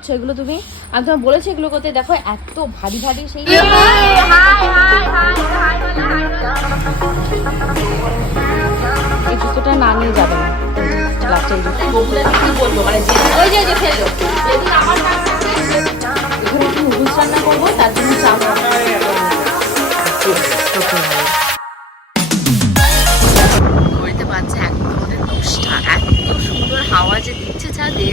করছ এগুলো তুমি আমি তোমার বলেছি এগুলো করতে দেখো এত ভারী ভারী সেই এই জুতোটা না নিয়ে যাবে না লাস্টে এই জুতো কি বলব হাওয়া যে দিচ্ছে ছাদে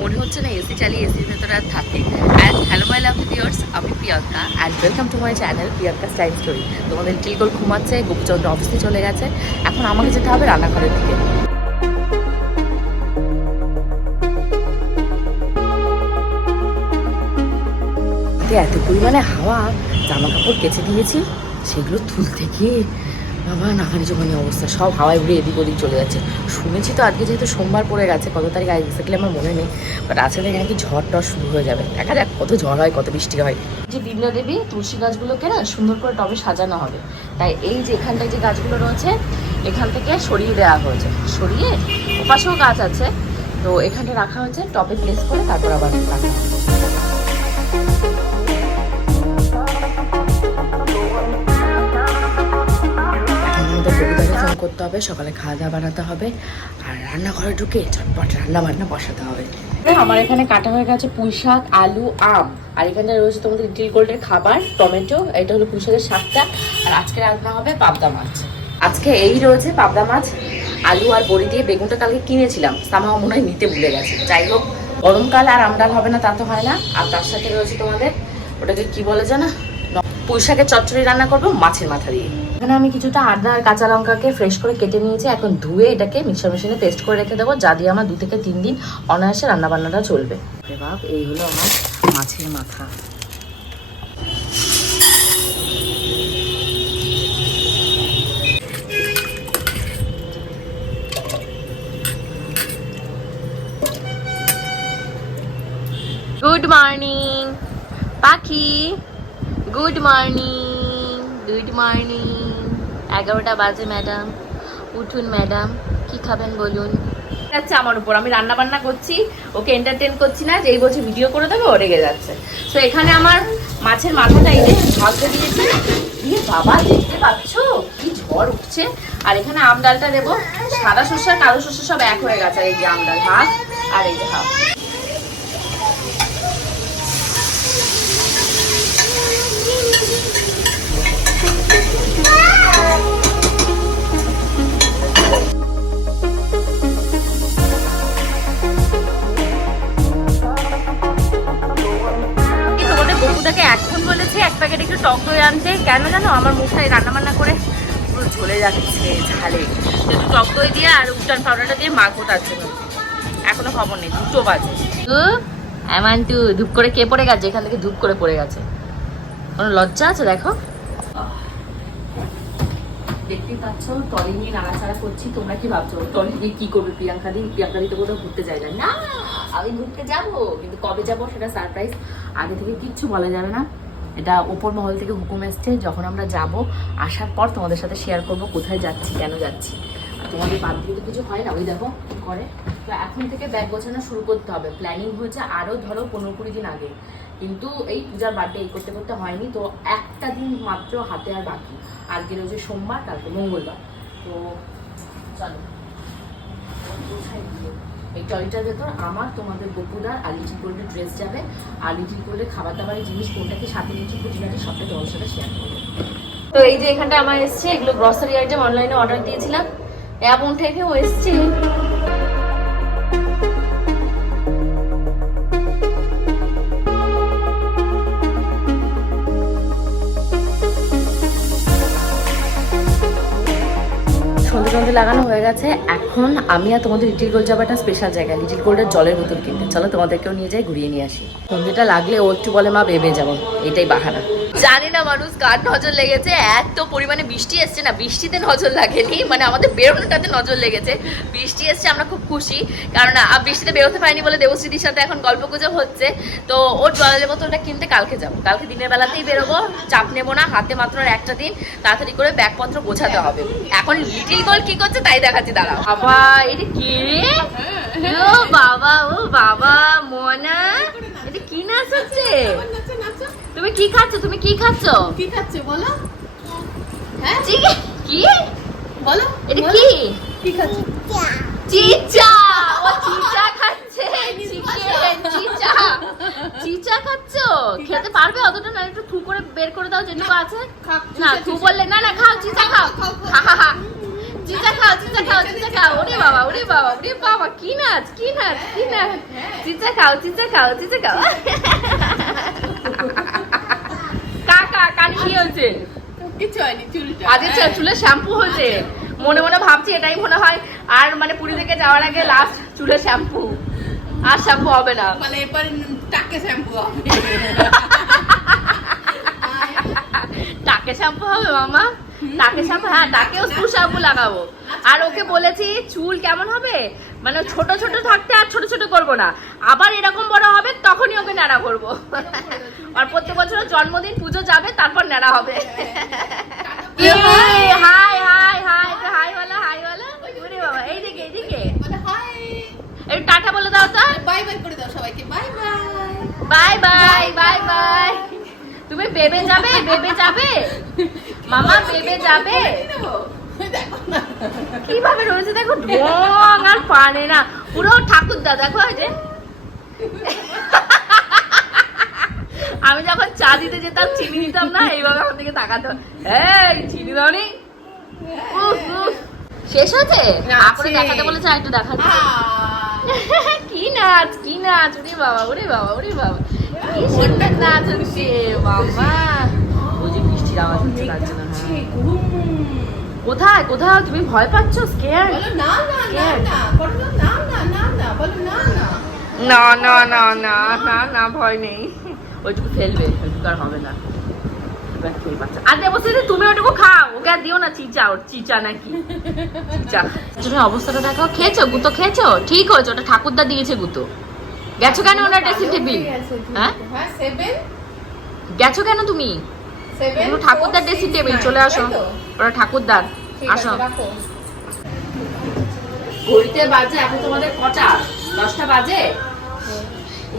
মনে হচ্ছে না এসি চালিয়ে এসির ভেতরে আর থাকে। And hello my love viewers আমি Priyanka and welcome to my channel Priyanka style story তোমাদের লিটিল গোল ঘুমাচ্ছে, গোপচন্দ্র অফিসে চলে গেছে। এখন আমাকে যেতে হবে রান্নাঘরের দিকে। এত পরিমাণে হাওয়া জামা কাপড় কেচে দিয়েছি, সেগুলো তুলতে গিয়ে বাবা নাকানি চোখানি অবস্থা, সব হাওয়ায় উড়ে এদিক ওদিক চলে যাচ্ছে। শুনেছি তো আজকে যেহেতু সোমবার পড়ে গেছে, কত তারিখ আগে এক্সাক্টলি আমার মনে নেই বাট আসলে নাকি ঝড় টর শুরু হয়ে যাবে। দেখা যাক কত ঝড় হয়, কত বৃষ্টি হয়। যে বিমলা দেবী তুলসী গাছগুলোকে না সুন্দর করে টবে সাজানো হবে। তাই এই যে এখানটায় যে গাছগুলো রয়েছে, এখান থেকে সরিয়ে দেওয়া হয়েছে। সরিয়ে ওপাশেও গাছ আছে, তো এখানটা রাখা হয়েছে, টবে প্লেস করে তারপর আবার রাখা করতে হবে, সকালে খাওয়া দাওয়া বানাতে হবে, আর রান্নাঘরে ঢুকে চটপট রান্না বান্না বসাতে হবে। আমার এখানে কাটা হয়ে গেছে পুঁই শাক আলু, আম, আর এখানে রয়েছে তোমাদের লিটিল গোল্ডের খাবার, টমেটো, এটা হলো পুঁই শাকের শাকটা, আর আজকে রান্না হবে পাবদা মাছ। আজকে এই রয়েছে পাবদা মাছ, আলু আর বড়ি দিয়ে বেগুনটা কালকে কিনেছিলাম আমার মনে হয় নিতে ভুলে গেছে। যাই হোক গরমকাল আর আমডাল হবে না, তা তো হয় না। আর তার সাথে রয়েছে তোমাদের, ওটাকে কি বলে জানা? পুঁই শাকের চচ্চড়ি রান্না করব মাছের মাথা দিয়ে। এখানে আমি কিছুটা আদা আর কাঁচা লঙ্কাকে ফ্রেশ করে কেটে নিয়েছি। এখন ধুয়ে এটাকে মিক্সার মেশিনে পেস্ট করে রেখে দেবো। যা দিয়ে আমার দু থেকে তিন দিন অনায়াসে রান্নাবান্নাটা চলবে। বাপ এই হলো আমার মাছের মাথা। গুড মর্নিং পাখি। গুড মর্নিং গুড মর্নিং এগারোটা বাজে, ম্যাডাম। উঠুন, ম্যাডাম। কি খাবেন বলুন? যাচ্ছে আমার উপর। আমি রান্না বান্না করছি, ওকে এন্টারটেন করছি না যে এই বলছে ভিডিও করে দেবে, ও রেগে যাচ্ছে। তো এখানে আমার মাছের মাথাটা এই যে ভাজতে দিয়েছি। ইয়ে বাবা, দেখতে পাচ্ছ? কি ঝড় উঠছে। আর এখানে আম ডালটা দেবো। সাদা শস্য আর কালো শস্য সব এক হয়ে গেছে এই যে আম ডাল হাফ আর এই যে হাফ এক প্যাকেট একটু টক দই আনতে। কেন জানো? আমার মুখটাই রান্না বান্না করে পুরো ঝলে যাচ্ছে ঝালে। একটু টক দই দিয়ে আর উচ্চান পাউডারটা দিয়ে মাখবো তার জন্য। এখনও খবর নেই দুটো বাজে। এমন ধূপ করে কে পড়ে গেছে? এখান থেকে ধূপ করে পড়ে গেছে। কোনো লজ্জা আছে? দেখো। পাচ্ছ টলি নিয়ে নাড়াচাড়া করছি। তোমরা কি ভাবছ? টলি দিয়ে কি করবে? প্রিয়াঙ্কা দি প্রিয়াঙ্কা দি তো কোথাও ঘুরতে যায় না আমি ঘুরতে যাব। কিন্তু কবে যাব সেটা সারপ্রাইজ আগে থেকে কিচ্ছু বলা যাবে না। এটা ওপর মহল থেকে হুকুম এসছে, যখন আমরা যাব, আসার পর তোমাদের সাথে শেয়ার করব কোথায় যাচ্ছি, কেন যাচ্ছি। তোমাদের তো কিছু হয় না, ওই দেখো করে। তো এখন থেকে ব্যাগ গোছানো শুরু করতে হবে। প্ল্যানিং হয়েছে আরও ধরো পনেরো কুড়ি দিন আগে। কিন্তু এই পূজার বার্থডে এই করতে করতে হয়নি, তো একটা দিন মাত্র হাতে আর বাকি। আজকে রয়েছে সোমবার, কালকে মঙ্গলবার। তো চলো? এই টলিটার দেখো, আমার, তোমাদের আর লিটিল গোল্ডের ড্রেস যাবে। আর লিটিল গোল্ডের খাবার দাবারের জিনিস কোনটাকে সাথে নিচ্ছি খুঁটিনাটি সবটা তোমার সাথে শেয়ার করব। তো এই যে এখানটা আমার এসছে, এগুলো গ্রসারি আইটেম অনলাইনে অর্ডার দিয়েছিলাম। এমন টাইপেও এসছে। লাগানো হয়ে গেছে। এখন আমি আর তোমাদের লিটিল গোল্ড যাব একটা স্পেশাল জায়গা লিটিল গোল্ডের জলের বোতল কিনতে। চলো তোমাদেরকেও নিয়ে যাই, ঘুরিয়ে নিয়ে আসি। সন্ধেটা লাগলে ও একটু বলে, মা বেবে যাব। এটাই বাহানা। জানি না মানুষ কার নজর লেগেছে? এত পরিমাণে বৃষ্টি এসছে না বৃষ্টিতে নজর লাগেনি মানে আমাদের বেরোনোটাতে নজর লেগেছে। বৃষ্টি এসছে আমরা খুব খুশি কারণ বৃষ্টিতে বেরোতে পারিনি বলে দেবশ্রীদির সাথে এখন গল্প গুজব হচ্ছে। তো ওর জলের বোতলটা কিনতে কালকে যাব। কালকে দিনের বেলাতেই বেরোবো চাপ নেব না হাতে মাত্র একটা দিন তাড়াতাড়ি করে ব্যাগপত্র বোঝাতে হবে। এখন লিটিল গোল কি করছে তাই দেখাচ্ছি দাঁড়াও। বাবা এটা কি ও বাবা ও বাবা মনা। এটা কি নাচ হচ্ছে? তুমি কি খাচ্ছ? তুমি কি খাচ্ছ? কি খাচ্ছে বলো? হ্যাঁ? কি? বলো এটা কি? কি খাচ্ছে? চিচা! ও চিচা। খাচ্ছে চিকেন চিচা চিচা। খাচ্ছ? খেতে পারবে অতটা না একটু থু করে বের করে দাও যেটুকু আছে। না থু বললে না না খাও চিচা খাও। চিচা খাও চিচা খাও চিচা খাও। ওরে বাবা ওরে বাবা ওরে বাবা কি নাচ কি নাচ কি নাচ। হ্যাঁ। চিচা খাও চিচা খাও চিচা খাও কাকা কানে কি হয়েছে? কিছু হয়নি চুলটা। আজকে চুলে শ্যাম্পু হয়েছে। মনে মনে ভাবছি এটাই মনে হয়। আর মানে পুরী থেকে যাওয়ার আগে লাস্ট চুলে শ্যাম্পু আর শ্যাম্পু হবে না। মানে এবার টাকে শ্যাম্পু হবে। টাকে শ্যাম্পু হবে মামা? টাকে শ্যাম্পু হ্যাঁ টাকেও শ্যাম্পু লাগাবো। আর ওকে বলেছি চুল কেমন হবে? মানে ছোট ছোট থাকতে আর ছোট ছোট করব না। আবার এরকম বড় হবে তখনই ওকে নাড়া করব। আর প্রত্যেক বছর জন্মদিন পুজো যাবে তারপর নাড়া হবে। হাই হাই হাই হাই বলো হাই বলো বাবা এইদিকে এইদিকে। হাই। একটু টাটা বলে দাও তো। বাই বাই করে দাও সবাইকে bye bye. Bye bye bye bye. তুমি বেবে যাবে বেবে যাবে। মামা বেবে যাবে। কীভাবে রয়েছে? দেখো ঢং আর পানে না। পুরো ঠাকুরদা দেখো এই যে। আমি যখন চা দিতে যেতাম চিনি দিতাম না এইভাবে আমার দিকে তাকাতো। এই চিনি দাওনি। শেষ হয়েছে? না, আ করে দেখাতে বলেছে আর একটু দেখাতে কি নাচ কি নাচ ওরে বাবা ওরে বাবা ওরে বাবা। কি সুন্দর নাচ হচ্ছে বাবা? যে বৃষ্টির আওয়াজ হচ্ছে তার জন্য হ্যাঁ। ঘুম। কোথায় কোথায় তুমি ভয় পাচ্ছ স্কেয়ার বলো না না না না বলো না না না না বলো না না না না না না না না ভয় নেই ওইটুকু ফেলবে ওইটুকু আর হবে না আর দেবো তুমি ওইটুকু খাও ওকে আর দিও না চিচা ওর চিচা নাকি চিচা অবস্থাটা দেখো খেয়েছো গুতো খেয়েছো ঠিক হয়েছে ওটা ঠাকুরদা দিয়েছে গুতো গেছো কেন ওনার ড্রেসিং টেবিল হ্যাঁ হ্যাঁ গেছো কেন তুমি সেভেন ঠাকুরদার ড্রেসিং টেবিল চলে আসো ওরা ঠাকুরদার আসো। রাখো। ঘড়িতে বাজে এখন তোমাদের কটা? দশটা বাজে?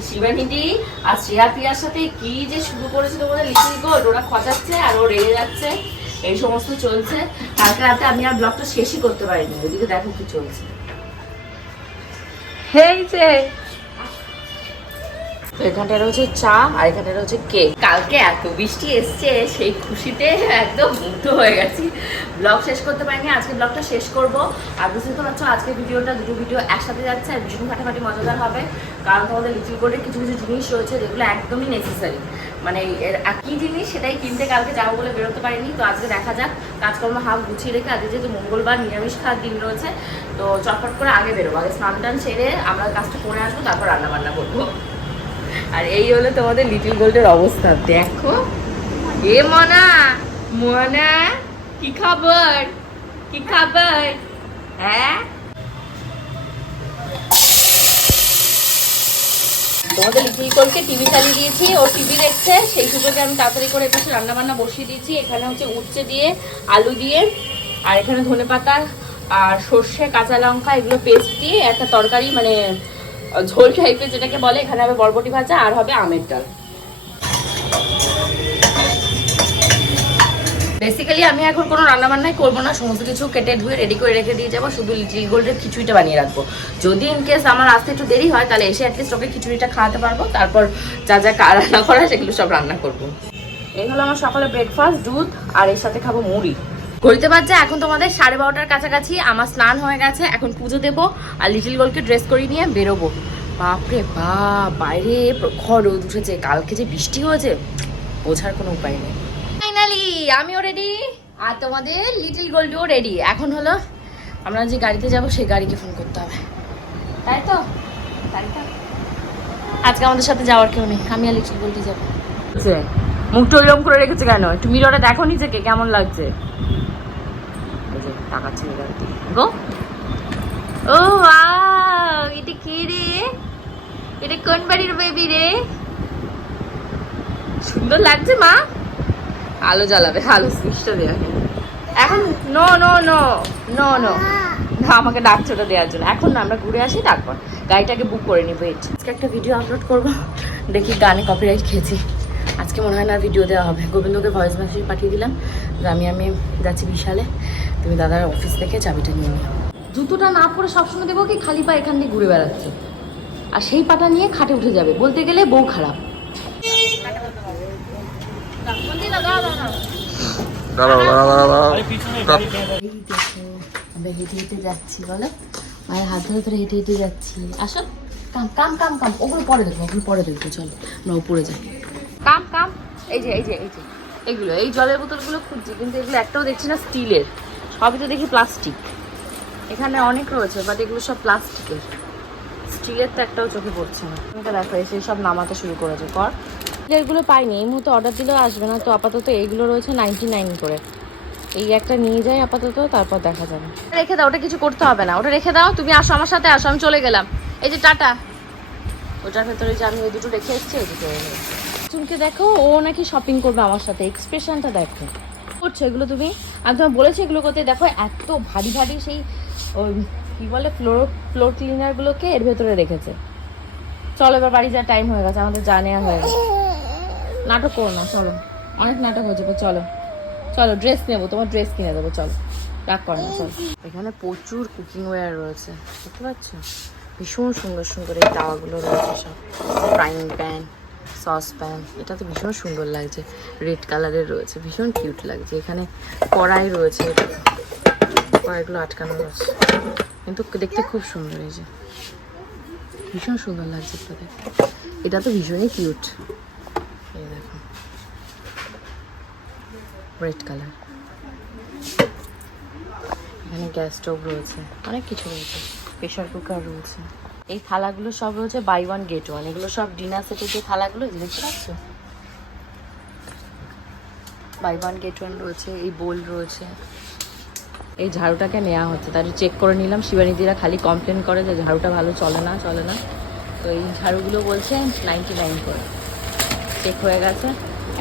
শিবানীদি আর শ্রেয়া প্রিয়ার সাথে কি যে শুরু করেছে তোমাদের লিটিল গোল্ড? ওরা খচাচ্ছে আর ও রেগে যাচ্ছে। এই সমস্ত চলছে। কালকে রাতে আমি আর ব্লগটা শেষই করতে পারিনি। ওদিকে দেখো কি চলছে। হেইছে তো এখানটা রয়েছে চা আর এখানটা রয়েছে কেক কালকে এত বৃষ্টি এসছে, সেই খুশিতে একদম মুগ্ধ হয়ে গেছি। ব্লগ শেষ করতে পারিনি, আজকে ব্লগটা শেষ করব। আর বুঝতে পারছ, আজকে ভিডিওটা, দুটো ভিডিও একসাথে যাচ্ছে আর ভীষণ ফাটাফাটি মজাদার হবে। কারণ তোমাদের লিচুর কোডের কিছু কিছু জিনিস রয়েছে যেগুলো একদমই নেসেসারি মানে কি জিনিস সেটাই কিনতে কালকে যাব বলে বেরোতে পারিনি। তো আজকে দেখা যাক, কাজকর্ম হাফ গুছিয়ে রেখে আজকে যেহেতু মঙ্গলবার নিরামিষ খাওয়ার দিন রয়েছে, তো চটপট করে আগে বেরোবো। আগে স্নান টান সেরে আমরা কাজটা করে আসব, তারপর রান্না বান্না করব। আর এই হলো তোমাদের লিটল গোল্ডের অবস্থা। দেখো। এ মনা মনা, কি খবর? কি খবর? হ্যাঁ? তোমাদের লিটল গোল্ডকে টিভি চালিয়ে দিয়েছি, ও টিভি দেখছে, সেই সুযোগে আমি তাড়াতাড়ি করে এপাশে রান্না বান্না বসিয়ে দিয়েছি। এখানে হচ্ছে উচ্ছে দিয়ে, আলু দিয়ে, আর এখানে ধনে পাতা আর সর্ষে, কাঁচা লঙ্কা, এগুলো পেস্ট দিয়ে একটা তরকারি মানে ঝোল টাইপের যেটাকে বলে, এখানে হবে বরবটি ভাজা আর হবে আমের ডাল। বেসিক্যালি আমি এখন কোনো রান্নাবান্নাই করব না, সমস্ত কিছু কেটে ধুয়ে রেডি করে রেখে দিয়ে যাব, শুধু লিটিল গোল্ডের খিচুড়িটা বানিয়ে রাখব। যদি ইন কেস আমার আসতে একটু দেরি হয়, তাহলে এসে অ্যাটলিস্ট ওকে খিচুড়িটা খাওয়াতে পারব, তারপর যা যা রান্না করা সেগুলো সব রান্না করব। এই হলো আমার সকালে ব্রেকফাস্ট দুধ, আর এর সাথে খাব মুড়ি। ঘড়িতে বাজছে, এখন তোমাদের সাড়ে বারোটার কাছাকাছি আমার স্নান হয়ে গেছে, এখন পুজো দেবো আর লিটিল গোলকে ড্রেস করিয়ে নিয়ে বেরোবো। বাপরে বাপ, বাইরে প্রখর উঠেছে, কালকে যে বৃষ্টি হয়েছে, বোঝার কোনো উপায় নেই। ফাইনালি আমিও রেডি আর তোমাদের লিটিল গোল্ডও রেডি এখন হলো আমরা যে গাড়িতে যাব, সেই গাড়িকে ফোন করতে হবে। তাই তো? তাই তো? আজকে আমাদের সাথে যাওয়ার কেউ নেই, আমি আর লিটিল গোল্ডই যাব। মুখটা ওইরকম করে রেখেছে কেন? একটু মিররে দেখো নিজেকে, কেমন লাগছে? তাকাচ্ছে দিকে গো ও এটা কি রে এটা কোন বাড়ির বেবি রে সুন্দর লাগছে মা আলো জ্বালাবে আলো সুইচটা দেওয়া এখন no no no no no না আমাকে ডাকছে ওটা দেওয়ার জন্য। এখন না, আমরা ঘুরে আসি, তারপর গাড়িটাকে বুক করে নিই ওয়েট আজকে একটা ভিডিও আপলোড করব। দেখি গানে কপিরাইট খেয়েছি। আজকে মনে হয় না ভিডিও দেওয়া হবে। গোবিন্দকে ভয়েস মেসেজ পাঠিয়ে দিলাম। আমি আমি যাচ্ছি বিশালে। তুমি দাদার অফিস থেকে চাবিটা নিয়ে নিও। জুতোটা না পরে সবসময় দেবো কি খালি পা এখান দিয়ে ঘুরে বেড়াচ্ছে। আর সেই পাটা নিয়ে খাটে উঠে যাবে। বলতে গেলে বউ খারাপ। দেখো আমরা হেঁটে হেঁটে যাচ্ছি বলো? মায়ের হাত ধরে ধরে হেঁটে হেঁটে যাচ্ছি। আসো। কাম কাম কাম কাম। ওগুলো পরে দেখব ওগুলো পরে দেখব চলো। আমরা উপরে যাই কাম কাম। এই যে এই যে এই যে। এগুলো এই জলের বোতলগুলো খুঁজছি কিন্তু এগুলো একটাও দেখছি না স্টিলের। সবই তো দেখি প্লাস্টিক। এখানে অনেক রয়েছে বাট এগুলো সব প্লাস্টিকের। স্টিলের তো একটাও চোখে পড়ছে না। তো দেখো এসে সব নামাতে শুরু করেছে। কর। এগুলো পাইনি এই মুহূর্তে অর্ডার দিলেও আসবে না। তো আপাতত এইগুলো রয়েছে নাইনটি নাইন করে। এই একটা নিয়ে যাই আপাতত তারপর দেখা যাবে। রেখে দাও ওটা কিছু করতে হবে না। ওটা রেখে দাও তুমি আসো আমার সাথে আসো আমি চলে গেলাম। এই যে টাটা। ওটার ভেতরে যে আমি ওই দুটো রেখে এসেছি ওই দুটো চুমকে দেখো, ও নাকি শপিং করবে আমার সাথে এক্সপ্রেশনটা দেখো। করছ এগুলো তুমি? আমি তোমার বলেছি এগুলো করতে, দেখো এত ভারী ভারী সেই কি বলে ফ্লোর ফ্লোর ক্লিনারগুলোকে এর ভেতরে রেখেছে। চলো এবার বাড়ি যাওয়ার টাইম হয়ে গেছে, আমাদের যা নেওয়া হয়ে গেছে। নাটক করো না, চলো। অনেক নাটক হয়েছে, এবার চলো। চলো ড্রেস নেব, তোমার ড্রেস কিনে দেবো, চলো। রাগ করো না, চলো। এখানে প্রচুর কুকিং ওয়্যার রয়েছে, দেখতে পাচ্ছ? ভীষণ সুন্দর সুন্দর এই তাওয়াগুলো রয়েছে সব। ফ্রাইং প্যান সস প্যান এটা তো ভীষণ সুন্দর লাগছে। রেড কালারের রয়েছে, ভীষণ কিউট লাগছে। এখানে কড়াই রয়েছে কড়াইগুলো আটকানো রয়েছে। কিন্তু দেখতে খুব সুন্দর এই যে। ভীষণ সুন্দর লাগছে এটা দেখতে এটা তো ভীষণই কিউট। এই দেখো। Red colour. এখানে গ্যাস স্টোভ রয়েছে। অনেক কিছু রয়েছে। প্রেশার কুকার রয়েছে। এই থালাগুলো সব রয়েছে বাই ওয়ান গেট ওয়ান এগুলো সব ডিনার সেটের যে থালাগুলো দেখতে পাচ্ছ? বাই ওয়ান গেট ওয়ান রয়েছে, এই বোল রয়েছে। এই ঝাড়ুটাকে নেওয়া হচ্ছে। তাই চেক করে নিলাম। শিবানীদিরা খালি কমপ্লেন করে যে ঝাড়ুটা ভালো চলে না চলে না। তো এই ঝাড়ুগুলো বলছে নাইনটি নাইন করে। চেক হয়ে গেছে।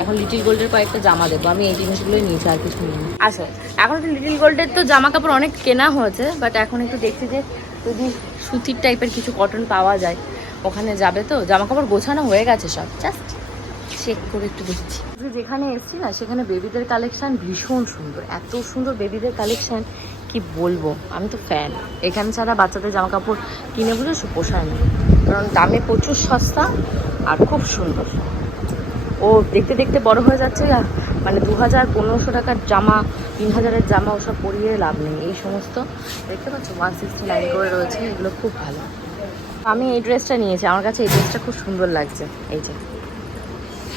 এখন লিটিল গোল্ডের কয়েকটা জামা দেবো আমি এই জিনিসগুলোই নিয়েছি, আর কিছু নিই আচ্ছা এখন তো লিটিল গোল্ডের তো জামা কাপড় অনেক কেনা হয়েছে বাট এখন একটু দেখছি যে যদি সুতির টাইপের কিছু কটন পাওয়া যায়, ওখানে যাবে তো? জামা কাপড় গোছানো হয়ে গেছে সব। জাস্ট চেক করে একটু দেখছি। যেখানে এসছি না, সেখানে বেবিদের কালেকশন ভীষণ সুন্দর। এত সুন্দর বেবিদের কালেকশন কি বলব? আমি তো ফ্যান এখানে ছাড়া বাচ্চাদের জামা কাপড় কিনে বুঝেছ পোষায় না। কারণ দামে প্রচুর সস্তা আর খুব সুন্দর। ও দেখতে দেখতে বড় হয়ে যাচ্ছে মানে দু হাজার পনেরোশো টাকার জামা, তিন হাজারের জামা ওসব পরিয়ে লাভ নেই। এই সমস্ত দেখতে পাচ্ছ? ওয়ান সিক্সটি নাইন করে রয়েছে, এগুলো খুব ভালো। আমি এই ড্রেসটা নিয়েছি, আমার কাছে এই ড্রেসটা খুব সুন্দর লাগছে। এই যে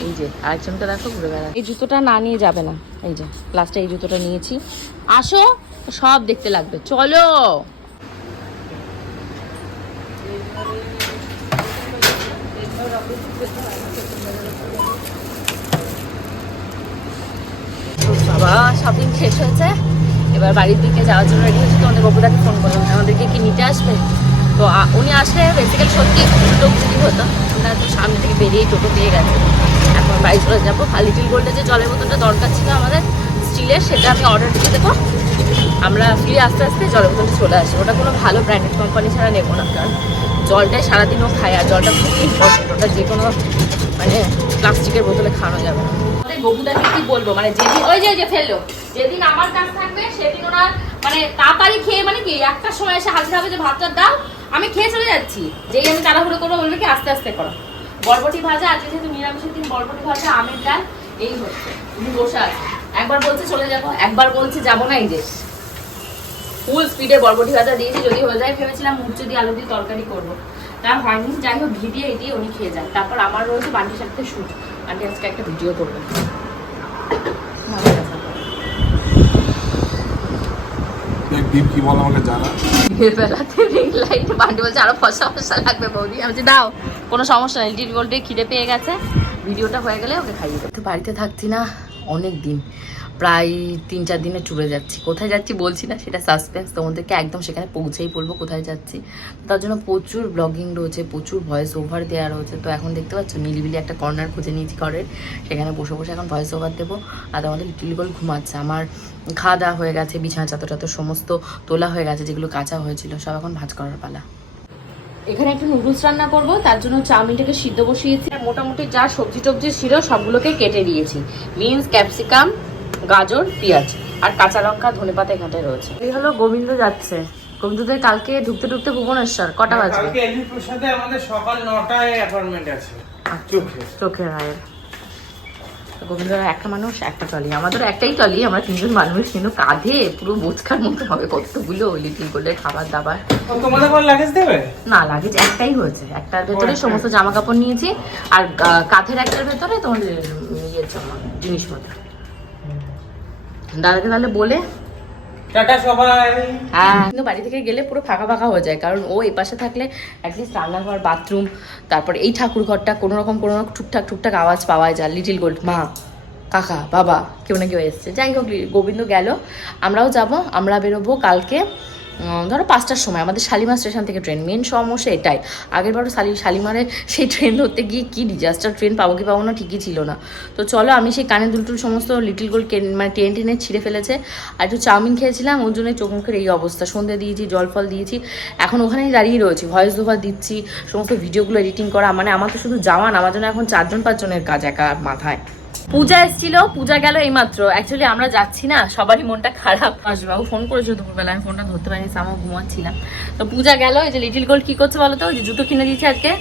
এই যে আরেকজনটা দেখো, ঘুরে বেড়া এই জুতোটা না নিয়ে যাবে না। এই যে লাস্টে এই জুতোটা নিয়েছি। আসো, সব দেখতে লাগবে। চলো! বাবা শপিং শেষ হয়েছে। এবার বাড়ির দিকে যাওয়ার জন্য রেডি হচ্ছে তোমাদের বাবুদাকে ফোন করলাম আমাদেরকে কি নিতে আসবে? তো উনি আসলে বেসিক্যালি সত্যি লোক যদি হতো, আমরা তো সামনে থেকে বেরিয়েই টোটো পেয়ে গেছে। এখন বাড়ি চলে যাব। আর লিটিল গোল্ডে যে জলের বোতলটা দরকার ছিল আমাদের স্টিলের সেটা আমি অর্ডার দিয়ে দেবো। আমরা ফিরে আস্তে আস্তে জলের বোতলটা চলে আসব। ওটা কোনো ভালো ব্র্যান্ডেড কোম্পানি ছাড়া নেব না, কারণ জলটাই সারাদিনও খায়, আর জলটা খুব ইম্পর্টেন্ট ওটা যে কোনো মানে প্লাস্টিকের বোতলে খাওয়ানো যাবে না। কি বলব? মানে যেদিন যে ফেলল। যেদিন আমার থাকবে, সেদিন ওনার মানে খেয়ে মানে কি একটার সময় এসে ভাতটা দাও, আমি খেয়ে চলে যাচ্ছি। যেই আমি করব কি, আস্তে আস্তে করো। বরবটি ভাজা যেহেতু নিরামিষের দিন, বরবটি ভাজা এই হচ্ছে। একবার বলছে, চলে যাব। একবার বলছে, যাব না এই যে। ফুল স্পিডে বরবটি ভাজা দিয়েছি যদি হয়ে যায় ভেবেছিলাম মুরচি দিয়ে আলু দিয়ে তরকারি করব। তা হয়নি যাই হোক দিয়ে এটি উনি খেয়ে যান। তারপর আমার রয়েছে বান্টির সাথে শুট আন্টি আজকে একটা ভিডিও করবেন ডিপ কি বল আমাকে জানা? বেলাতে রিং লাইট বান্টি বলছে আরও ফসা ফসা লাগবে বৌদি। আমি বলছি, দাও কোনো সমস্যা নেই। ডিট গোল্ডে খিদে পেয়ে গেছে। ভিডিওটা হয়ে গেলে ওকে খাইয়ে দেবো। বাড়িতে থাকছি না অনেক দিন প্রায় তিন চার দিনে চলে যাচ্ছি। কোথায় যাচ্ছি বলছি না, সেটা সাসপেন্স তোমাদেরকে একদম সেখানে পৌঁছেই বলব কোথায় যাচ্ছি। তার জন্য প্রচুর ব্লগিং রয়েছে, প্রচুর ভয়েস ওভার দেওয়া রয়েছে। তো এখন দেখতে পাচ্ছ নিলিবিলি একটা কর্নার খুঁজে নিয়েছি ঘরের। সেখানে বসে বসে এখন ভয়েস ওভার দেবো আর আমাদের লিটিল গোল ঘুমাচ্ছে। আমার খাওয়া দাওয়া হয়ে গেছে, বিছানা চাদর টাদর সমস্ত তোলা হয়ে গেছে, যেগুলো কাঁচা হয়েছিল, সব এখন ভাঁজ করার পালা। এখানে একটু নুডলস রান্না করব, তার জন্য চাউমিনটাকে সিদ্ধ বসিয়েছি। মোটামুটি যা সবজি টবজি ছিল, সবগুলোকে কেটে দিয়েছি। বিনস ক্যাপসিকাম গাজর পেঁয়াজ আর কাঁচা লঙ্কা ধনেপাতা এখানটায় রয়েছে। এই হলো গোবিন্দ যাচ্ছে। গোবিন্দদের কালকে ঢুকতে ঢুকতে ভুবনেশ্বর কটা বাজবে কালকে এলবি প্রসাদে আমাদের সকাল নটায় অ্যাপয়েন্টমেন্ট আছে। চোখে। চোখের রায়ের গোবিন্দর একটা মানুষ একটা টলি। আমাদের একটাই টলি আমরা তিনজন মানুষ কিন্তু কাঁধে পুরো বোঝকার মতো হবে কতগুলো লিটিল করলে খাবার দাবার। তোমাদের কোন লাগেজ দেবে? না লাগেজ একটাই হয়েছে। একটার ভেতরে সমস্ত জামা কাপড় নিয়েছি আর কাঁধের একটার ভেতরে তোমাদের ইয়ের জন্য জিনিসপত্র। দাদাকে তাহলে বলে। টাটা সবাই। হ্যাঁ। কিন্তু বাড়ি থেকে গেলে পুরো ফাঁকা ফাঁকা হয়ে যায় কারণ ও এপাশে থাকলে অ্যাটলিস্ট রান্নাঘর বাথরুম তারপর এই ঠাকুর ঘরটা কোনো রকম কোনো রকম টুকটাক ঠুকঠাক আওয়াজ পাওয়া যায় লিটিল গোল্ড মা কাকা বাবা কেউ না কেউ এসছে। যাই হোক গোবিন্দ গেল। আমরাও যাব আমরা বেরোবো কালকে। ধরো পাঁচটার সময়। আমাদের শালিমার স্টেশন থেকে ট্রেন। মেন সমস্যা এটাই। আগের বারও শালি, শালিমারে সেই ট্রেন ধরতে গিয়ে কি ডিজাস্টার ট্রেন পাবো কি পাবো না ঠিকই ছিল না। তো চলো, আমি সেই কানে দুলটুল সমস্ত লিটিল গোল্ড মানে ট্রেন টেনে ছিঁড়ে ফেলেছে। আর একটু চাউমিন খেয়েছিলাম, ওর জন্য চোখ মুখের এই অবস্থা। সন্ধে দিয়েছি, জল ফল দিয়েছি। এখন ওখানেই দাঁড়িয়ে রয়েছি। ভয়েস দোভা দিচ্ছি, সমস্ত ভিডিওগুলো এডিটিং করা। মানে আমার তো শুধু যাওয়া না, আমার জন্য এখন চারজন পাঁচজনের কাজ একা মাথায়। পূজা এসেছিল, পূজা গেল এইমাত্র। অ্যাকচুয়ালি আমরা যাচ্ছি না, সবারই মনটা খারাপ। বাবু ফোন করেছিল দুপুরবেলা, আমি ফোনটা ধরতে পারিনি আমার ঘুমাচ্ছিলাম। তো পূজা গেল, এই যে লিটিল গোল্ড কি করছে বলো তো? যে জুতো কিনে দিয়েছে আজকে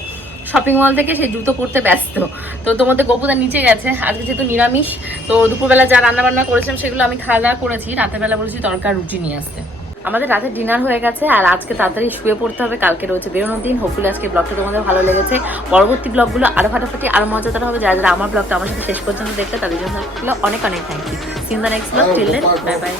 শপিং মল থেকে, সেই জুতো পরতে ব্যস্ত। তো তোমাদের গোপুদা নিচে গেছে, আজকে যেহেতু নিরামিষ, তো দুপুরবেলা যা রান্না বান্না করেছিলাম, সেগুলো আমি খাওয়া দাওয়া করেছি। রাতের বেলা বলেছি তরকার রুটি নিয়ে আসতে। আমাদের রাতে ডিনার হয়ে গেছে আর আজকে তাড়াতাড়ি শুয়ে পড়তে হবে কালকে রয়েছে বেরোনোর দিন। হোপফুলি আজকে ব্লগটা তোমাদের ভালো লেগেছে। পরবর্তী ব্লগগুলো আরও ফাটাফাটি আরও মজাদার হবে। যারা যারা আমার ব্লগটা আমার সাথে শেষ পর্যন্ত দেখতে তাদের জন্য অনেক অনেক thank you see in the next blog feel bye bye